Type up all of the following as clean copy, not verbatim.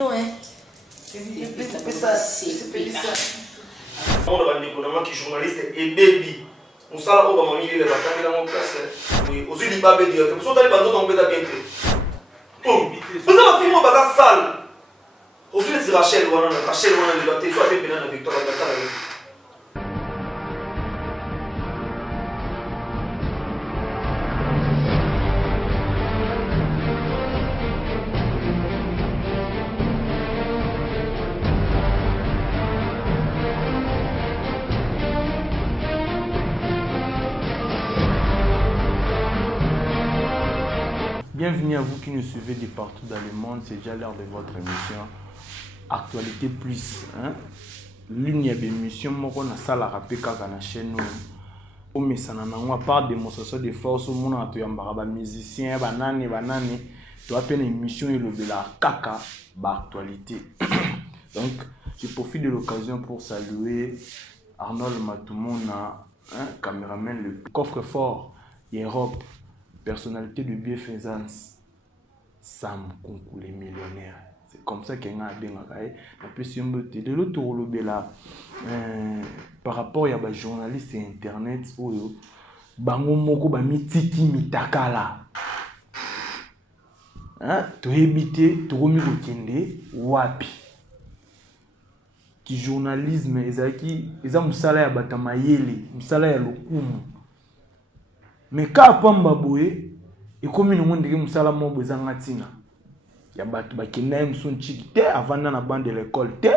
Non, hein. C'est on a des journalistes et baby. On s'en va au milieu de la caméra en place. Oui, aux yeux du babé dire. Vous sont allés dans ton bien. Oh, vous avez fait mon bagage sale. Aux yeux de Rachel, on a débattu, soit des pénales de Victor Agatha. Bienvenue à vous qui nous suivez de partout dans le monde. C'est déjà l'heure de votre émission Actualité Plus. L'une des émissions que nous avons rappelé sur la chaîne. On a part de démonstration de force. On a des musiciens, banani. Tu as une émission et le caca actualité. Donc, je profite de l'occasion pour saluer Arnold Matoumona, caméraman, le coffre-fort Europe. Personnalité de bienfaisance, Sam Kunku, les millionnaires. C'est comme ça qu'il y a un bien de l'autre par rapport à des journalistes et internet, bango moko ba mitiki mitakala. To habité, to romi kokende wapi. Qui journalisme ezaki eza musala ya batamayele, musala ya lokumu. Mais quand pamba boye et comme nous monde que musala mo bezanga tina ya batu bakenda mson chiki avant na bande de l'école te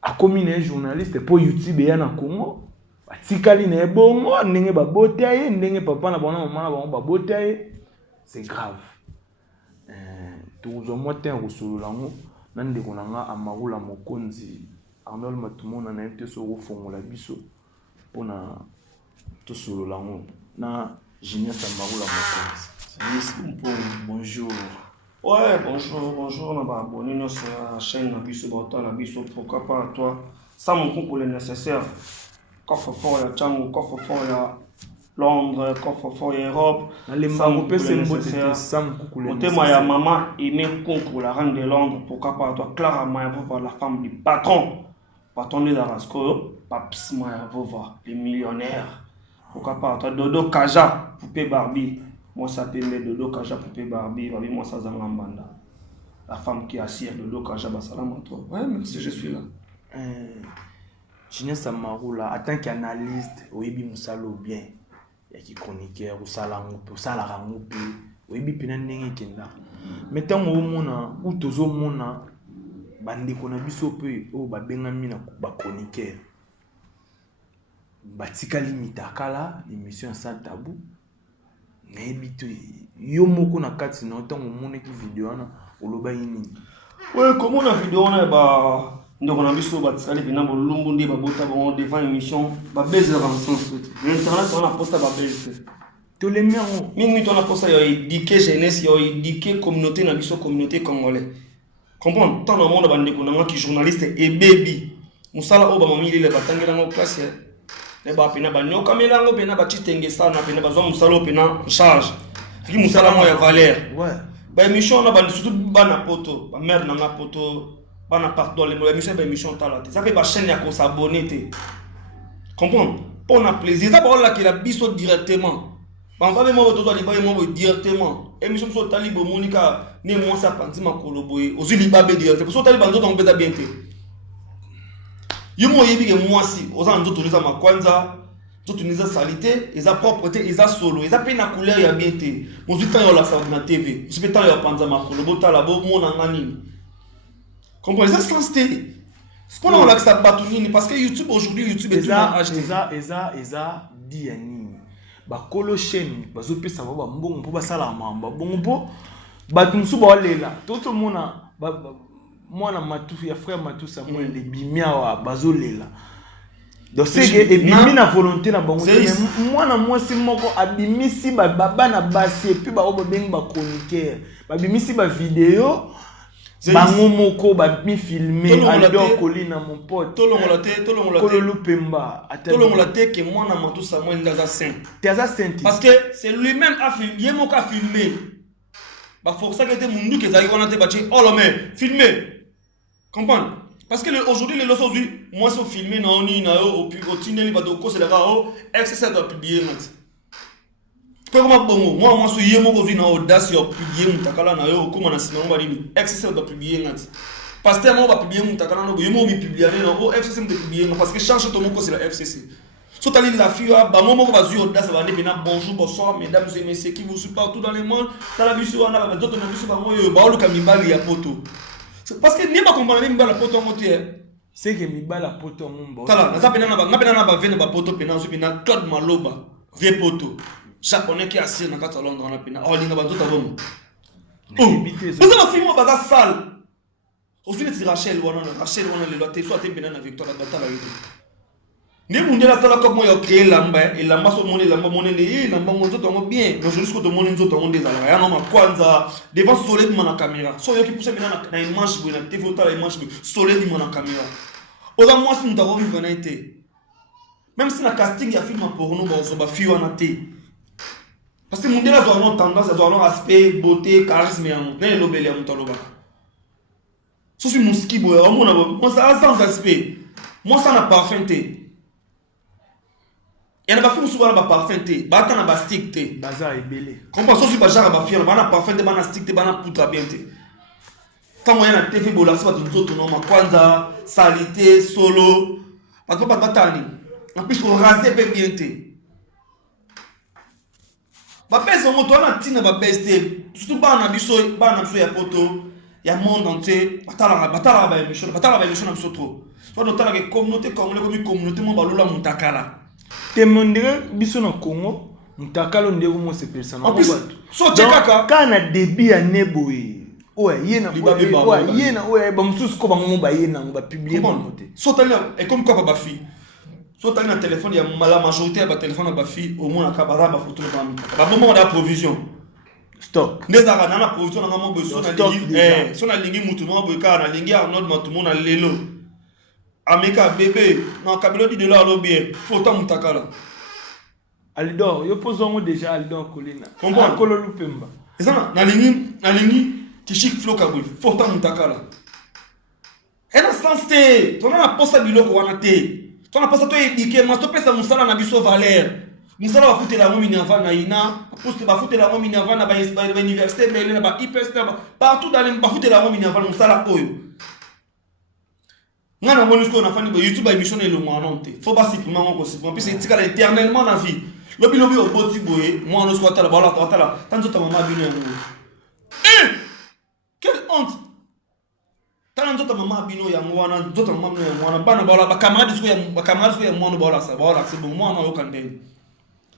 a comme une journaliste pour YouTube ya na Congo batikali na bongo ndenge babota ye ndenge papa na bona maman na bango babota ye c'est grave tout au moins ten rusulu lango nande konanga amarula mokonzi Arnold Matoumona na ete so fongola biso pona tout sur le langue. Na Génie Samarou la bonjour. Ouais, bonjour. On a abonné sur la chaîne la biso, pourquoi pas à toi. Ça mon concours est nécessaire. Coffre-fort ya Tchango, coffre-fort ya Londres, coffre-fort ya Europe. Ça mon concours est nécessaire. Moi ya maman aimé concours la reine de Londres, pourquoi pas à toi. Clara Maya Vova, la femme du patron. Patron de Darasco, Paps Maya Vova, les millionnaires. Pourquoi pas toi Dodo Kaja, poupée Barbie. Moi ça peut mettre Dodo Kaja, poupée Barbie. Moi ça Zangambanda. La femme qui assire Dodo Kaja, salam à toi. Ouais, merci, je suis là. Génie Samarou là, en tant qu'analyste, Oebi Moussalo bien. Il y a qui chroniqueur, ou Salamoupe, ou Salaramoupe, Oebi Penanenge Kenda. Mettons au mona, ou tozo mona, bande konabiso peu, ou babengami na chroniqueur. Batikali mitakala l'émission sans tabou na ebito yo moko na kati na ntango mona ki vidéo na oloba yini ouais comment na vidéo na ba ndoko na biso batikali bina bolumbu ndi babota bon devant émission ba baiser en sens internet on a posta ba baiser to les miens mingi on a posta yo éduquer jeunesse yo éduquer communauté na biso communauté congolais comprendre tant na monde ba ndeko na ki journaliste et baby musala oba mamili le batangela ngo classe ba pena ba nyoka melango pena ba chitenge sana pena ba zo musalo pena en charge ki musala mo ya valeur ouais ba émission na ba surtout ba na poto ba mère na nga poto ba na partout les émission ba émission talate ça fait ba chaîne ya ko s'abonner te comprendre pour na plaisir ça ba la ki la biso directement ba ba mo to zo li ba mo directement émission so tali bo monika ne mo sa panti makolo boye ozuli ba be directement so tali ba nzo to bien te Yumo yebi ke mwasi, oza nzo tuniza makwanza, nzo tuniza salité, eza propreté, eza solo, eza pe na couleur ya bien te. Mozu tan yo la sa na TV, mozu pe tan yo panza makolo, bota la bo mona ngani. Comprenez ça sens te. Ce qu'on a là que ça batunini parce que YouTube aujourd'hui YouTube est tout acheté. Eza diani. Ba kolo chaîne, bazo pe ça va ba mbongo po ba sala mamba, bongo po batumsu ba lela. Toto mona moi na matu ya frère matu Samuel de bimia wa bazolela donc c'est que et bimi na volonté na bango moi na moi si moko abimisi ba baba na basi et puis ba obo beng ba chroniqueur ba bimisi ba vidéo bango moko ba mi filmer ador kolina mon pote tolongola Kololupemba tolongola te que moi na matu Samuel ndaza saint taza saint parce que c'est lui-même a filmé moko a filmé Bah force que te mundu que zaï wana te bachi oh la mais filmer. Comprendre? Parce que aujourd'hui les losos moi sont filmés na oni na au tineli ba do ko c'est là o FCC doit publier mat. Comment bon moi so yemo ko na audace yo publier mutakala na yo ko na sima ba lini FCC doit publier mat. Pasteur moi va publier mutakala no yemo mi publier na o FCC me publier parce que change ton mot c'est la FCC. So tali la fille ba momo va zu audace va ne bonjour bonsoir mesdames et messieurs qui vous suivent partout dans le monde dans la bisu wana ba d'autres na bisu ba moyo ba oluka mibali ya poto. Parce que n'y a pas comprendre même la poto motier. C'est que mi bala poto mumba. Tala, na zapena na ba vene ba poto pena so pena Claude Maloba, vie poto. Japonais qui assis na kata Londres na pena. Oh linga ba tota bomo. Oh. Vous avez filmé ba za salle. Aujourd'hui c'est Rachel wana le lote soit te pena na Victoire Batala yito. Ne munde la sala comme moi yo créer lamba et lamba so monnaie le lamba monzo tongo bien. Mais jusqu'au to monnaie nzo tongo des ala. Ya no ma kwanza devant soleil na caméra. So yo qui pousse maintenant na image bu na te photo la image bu soleil na caméra. Oza moi si nous avons vu na été. Même si na casting ya film porno ba so ba fi wana te. Parce que munde la zo no tendance zo no aspect beauté charisme ya no. Ne lo bele ya mutaloba. So si muski boy o mona moi ça sans aspect. Moi ça na parfum te. Il y a des films souvent ba parfum te, ba ta na ba stick te. Bazar est belé. Comprends so si ba jara ba fier, ba na parfum te, ba na stick te, ba na poudre bien te. Tant moyen na TV bola ça ba tout non ma kwanza, salité, solo. Pas tani. En plus on raser bien te. Ba pèse on to na tina ba beste, surtout ba na biso ya poto, ya monde entier, batala ba émission na biso trop. Soit notala que communauté congolaise comme communauté mo ba lula mutakala. Temondre biso na Congo mutakalo ndeko mo se personne en plus so tchekaka kana débit ya neboye ouais yena ouais yena ouais ba mususu ko bango ba yena ba publier ba côté so tanya et comme quoi ba fille so tanya na téléphone ya la majorité ba téléphone ba fille au moins ka ba photo ba mi ba moment da provision stock ndeza na provision na mo beso na lingi so na lingi mutu mo boy ka na lingi Arnold matumo na lelo Ameka bébé, non kabelo di de là lobby, photo mutakala. Alidor, yo posons déjà Alidor Colina. Comprends Kolo Lupemba. Et ça na lingi tishik flow kabul, photo mutakala. Et na sens te, ton na posa biloko wana te. Ton na posa to éduquer, mas to pesa musala na biso valeur. Musala ba foutre la mo minava na ina, poste ba foutre la mo minava na ba université, mais na ba IPS partout dans le ba foutre la mo minava musala oyo. Ngana monisco na fani ba YouTube émission le mwanonte faut pas simplement on possible puis c'est tika éternellement na vie lobi au boti boye moi on squatter la bala tala tant ta maman bino quelle honte tant ta maman bino ya ngwana ta maman bino ya ngwana bana bala ba camarade ko ya mwana bala ça bala c'est bon moi on okande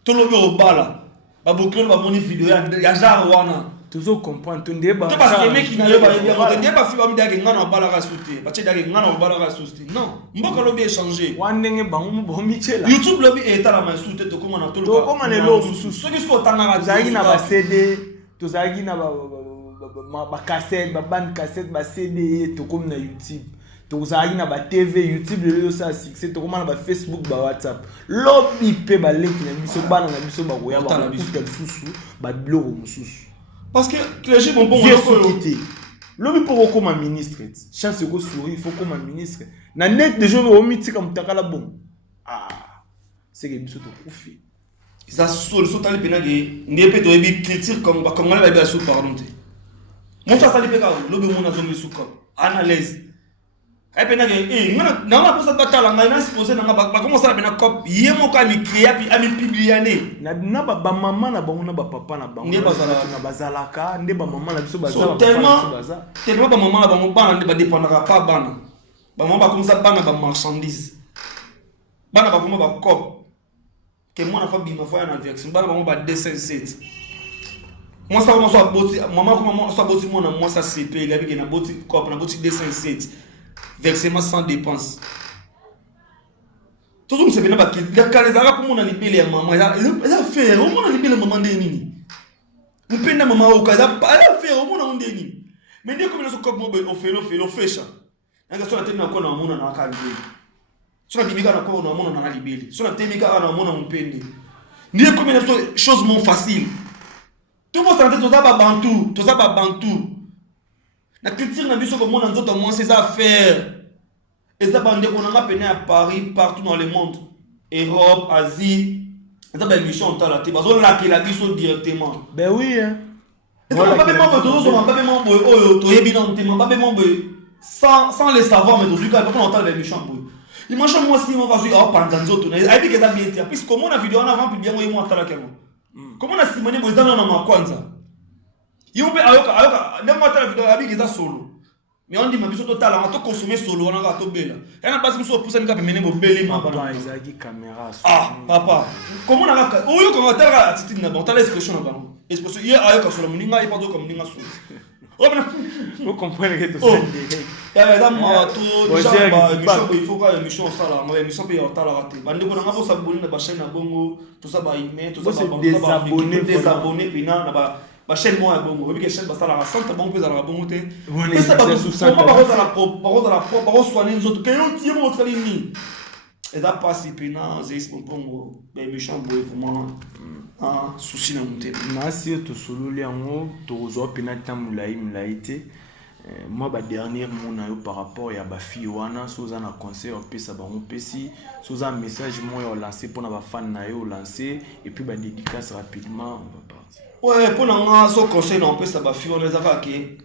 to lobi au bala ba bokelo ba moni vidéo ya genre wana toujours comprendre ton débat parce que mec qui n'a pas bien ton débat fi ba mi dage ngana bala ka souté ba che dage ngana bala ka souté non mboka lobi échanger wandenge bango mo bomi chela YouTube lobi etala ma souté to comment na to comment ne lo musu so ki so tanga ba zagi na ba CD to zagi na ba cassette ba bande cassette ba CD to comme na YouTube to zagi na ba TV YouTube le ça succès to comment na ba Facebook ba WhatsApp lobi pe ba link na biso bana na biso ba koya ba kuta susu ba blog mususu. Parce que les gens vont l'homme pour comme un ministre chance que souris il faut comme un ministre na net de gens au miti comme takala bon ah c'est que biso to profit ça solution tali penage ndepé to ebi critique comme ba comme la ba sous pardon te mon ça sali peka l'homme mon na zone sous comme analyse et penage ngana na pas ça batala ngana supposé na ba comment ça bena cop yemo ka mi créer puis ami publier na ba maman na bango na ba papa na bango na bazalaka nde ba maman na biso bazala tellement ba maman na bango bana ba dépendra pas bana ba maman ba comme ça bana ba marchandise bana ba comment ba cop que moi na fa bima fa na direction bana bango ba D57 moi ça comment ça boti maman comment ça boti moi na moi ça CP il avait na boti cop na boti D57 versement sans dépense. Tout le monde se fait là-bas. Il y a des arabes pour mon libérer maman. Il y a fait, au moins libérer maman de nini. Vous prenez maman au cas, il y a fait, au moins on déni. Mais dès que vous êtes comme on fait ça. Il y a des gens qui ont encore dans le monde dans la cabine. Sur la bimika encore dans le monde dans la libérer. Sur la témika dans le monde dans le pays. Dès que vous êtes choses moins faciles. tout le monde s'entend tout ça ba bantou, tout ça ba bantou. La culture n'a vu ce que mon anzo moins ses affaires. Et ça bande qu'on a peine à Paris, partout dans le monde, Europe, Asie. Et ça ba émission en temps là, tu vas on là qui la biso directement. Ben oui hein. Voilà pas même membre tout ça, pas même membre oh to yebi dans tema, pas même membre sans les savoir mais tout cas pas on entend l'émission boy. Imagine moi si on va jouer à Panzanzo tout. Et puis que ça bien dire puisque comme on a vidéo en avant puis bien moi entend la kemo. Comment on a simone boy dans na makwanza. Yombe ayoka ndemo ata la vidéo abi que ça solo. Mais on dit, mais biso total, on va consommer solo, on va tout belle. Et on a pas besoin de pousser une cape mener mon belle ma papa Isaac caméra. Ah, papa. Comment on a oh yo comment t'as attitude na bon, t'as l'expression na bon. Expression hier ayoka sur le muninga et pas comme muninga solo. Vous comprenez que tout ça direct. Ya da ma to déjà ba émission il faut pas émission ça là, moi émission pe ta la raté. Bande ko na nga bossa bonne na ba chaîne na bongo, tout ça ba aimer, tout ça ba désabonner pina na ba ba chaîne moi bon oui que chaîne ba sala rasante bon peu za la bon té mais ça ba comment ba roza la ba soigner les autres que yo tie mo tsali ni et ça passe pina zis bon ba émission boy vraiment ah souci na monter na si to solo li yango to zo pina tamulai mlaité moi ba dernière mon ayo par rapport ya ba fille wana soza na concert on peut ça ba on peut si soza message moi yo lancer pour na ba fan na yo lancer et puis ba dédicace rapidement on va partir. Ouais, pour nous, ce conseil, on peut savoir si on les a fait.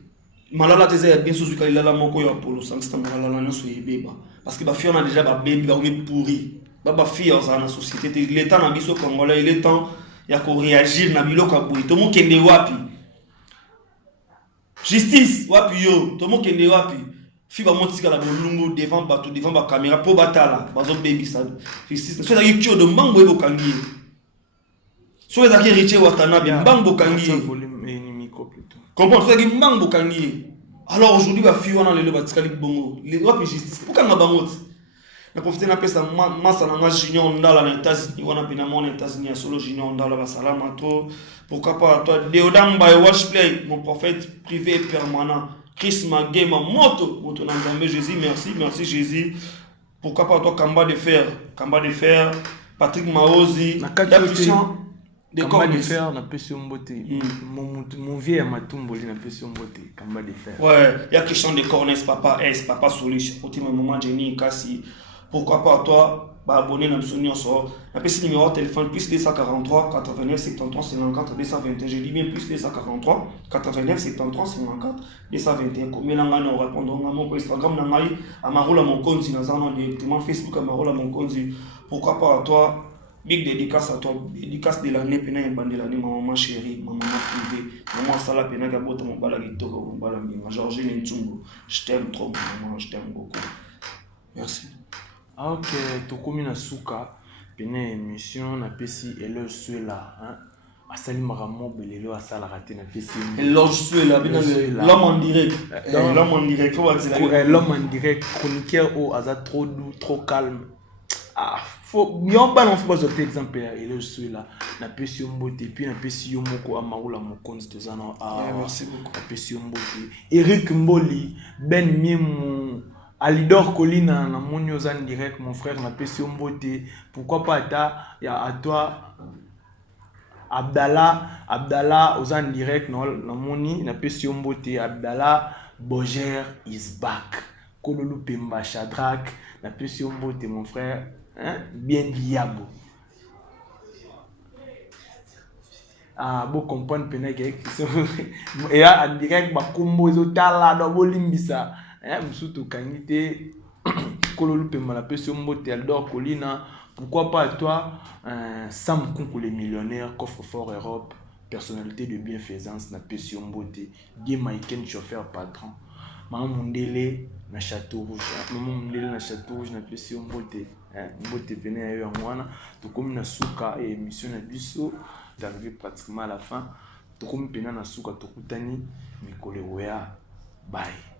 Malala teze bien sous le la moko ya polo sangsta malala na so yebeba parce que ba fi on a déjà ba baby ba pourri ba fi dans la société l'état na biso congolais il est temps ya ko réagir na biloko boy to mo kende wapi justice wapi yo to mo kende wapi fi ba motika la bolungo devant bato devant ba caméra po batala bazo baby ça justice so la yikyo de mbango ebo kangi so ezaki riche watanabi mbango kangi comprends ça qui mbango kangi alors aujourd'hui ba fi wana lelo batikali bongo les wapi justice pourquoi nga bango na profiter na pesa massa na junior ndala na États-Unis wana pina mon États-Unis solo junior ndala ba salama to pourquoi pas toi Deodam by Watchplay mon prophète privé permanent Chris Magema moto na Nzambe Jésus merci Jésus pourquoi pas toi Kamba de fer Patrick Maozi la puissant de Kamba de fer na pesi mbote mon vieux à Matumboli na pesi mbote Kamba de fer ouais il y a question de cornes papa solution au moment Jenny Kassi pourquoi pas toi bah abonner na sonio so na pesi numéro de téléphone plus 243 89 73 54 221 j'ai dit bien plus 243 89 73 54 221 combien là on répondre à mon Instagram na ngai amarola mon compte na zano directement Facebook amarola mon compte pourquoi pas toi big dédicace à toi dédicace de l'année pena bande l'année maman chérie maman privée maman sala pena ka bota mon bala kitoko mon bala minga Georgine Ntungu je t'aime trop maman je t'aime beaucoup merci. Ah ok, tokomi na suka pene émission na pesi elo suela hein asali maramo belelo asala raté na pesi elo suela bina l'homme en direct faut accélérer l'homme en direct chroniqueur au asa trop doux trop calme ah faut yon balon faut pas exemple elo suela na pesi mbote puis na pesi yomoko amaula mokonzi tozana ah merci beaucoup na pesi mbote Eric Mboli Ben Miemu Alidor Colina na moni aux en direct mon frère na pesi mbote pourquoi pas à toi Abdallah aux en direct na moni na pesi mbote Abdallah Boger is back Kololu Pemba Shadrach na pesi mbote mon frère hein bien diabo ah bon comprendre peneke et en direct ba kombo ezotala do bolimbisa Msuto Kangite, Kololu Pemba la pesi mbote Aldor Colina, pourquoi pas toi, Sam Kunku les millionnaires, coffre-fort Europe, personnalité de bienfaisance na pesi mbote, Guy Maiken chauffeur patron, Maman Mundele na Château Rouge, na pesi mbote, mbote pene ya yo ngwana, tokomi na suka et émission na biso, d'arriver pratiquement à la fin, tokomi pena na suka tokutani mikole weya, bye.